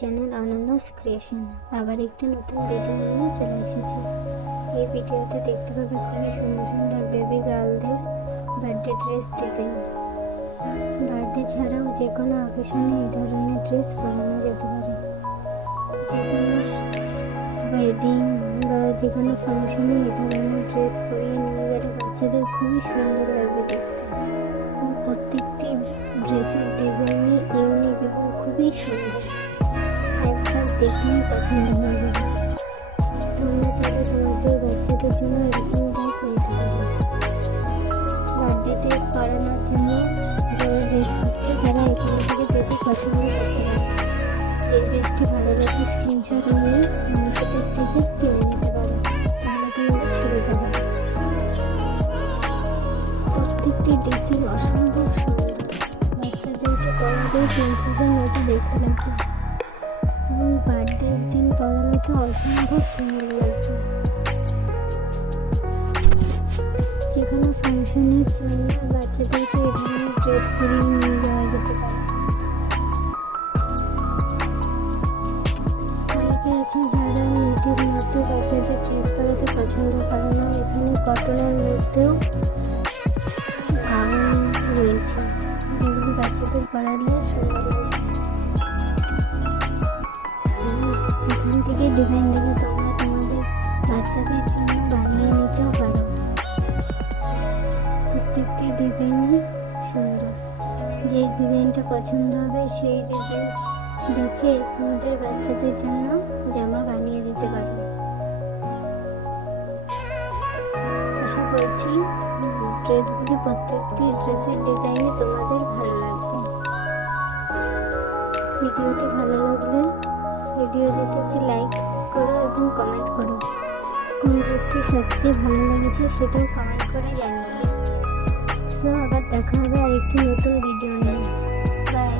Channel অনন্যাস creation. আবার একটি নতুন ভিডিও নিয়ে চলে এসেছি। এই ভিডিওতে দেখতে পাবে খুবই সুন্দর সুন্দর বেবি গার্লদের বার্থডে ড্রেস ডিজাইন। বার্থডে ছাড়াও যে কোনো অকেশনে এই ধরনের ড্রেস পরানো যেতে পারে। যে কোনো ওয়েডিং বা যে কোনো ফাংশনে এই ধরনের ড্রেস পরিয়ে নিয়ে গেলে বাচ্চাদের খুবই সুন্দর লাগবে দেখতে। প্রত্যেকটি ড্রেসের ডিজাইনই ইউনিক এবং খুবই সুন্দর, একবার দেখলেই পছন্দ হয়ে যাবে। তোমরা চাইলে তোমাদের বাচ্চাদের জন্য এরকম ড্রেস নিতে পারো। বার্থডেতে পরানোর জন্য যারা ড্রেস করছে তারা এখান থেকে ড্রেসই পছন্দ করতে পারে। এই ড্রেসটি ভালো লাগলে স্ক্রিনশট নিয়ে মার্কেটের থেকে কিনে নিতে পারো, তাহলে তোমাদের সুবিধা হবে। প্রত্যেকটি ড্রেসই অসম্ভব সুন্দর, বাচ্চাদেরকে পরালেই প্রিন্সেসের মতো দেখতে লাগবে এবং বার্থডের দিন পরালে তো অসম্ভব সুন্দর লাগবে। যে কোনো ফাংশনের জন্য বাচ্চাদেরকে এই ধরনের ড্রেস পরিয়ে নিয়ে যাওয়া যেতে পারে। অনেকে আছে যারা নেটের মধ্যে বাচ্চাদের ড্রেস পরাতে পছন্দ করে না, এখানে কটনের মধ্যেও গাউন রয়েছে, যেগুলি বাচ্চাদের পরালে সুন্দর লাগবে। এখান থেকে ডিজাইন দেখে তোমরা তোমাদের বাচ্চাদের জন্য বানিয়ে নিতেও পারো। প্রত্যেকটি ডিজাইনই সুন্দর, যে ডিজাইনটা পছন্দ হবে সেই ডিজাইন দেখে তোমাদের বাচ্চাদের জন্য জামা বানিয়ে দিতে পারো। আশা করছি ড্রেসগুলি প্রত্যেকটি ড্রেসের ডিজাইনে তোমাদের ভালো লাগবে। ভিডিওটি ভালো লাগলে ভিডিওটিতে একটি লাইক করো এবং কমেন্ট করো। কোন ড্রেসটি সবচেয়ে ভালো লেগেছে সেটাও কমেন্ট করে জানিও। সো আবার দেখা হবে আরেকটি নতুন ভিডিও নিয়ে। বাই।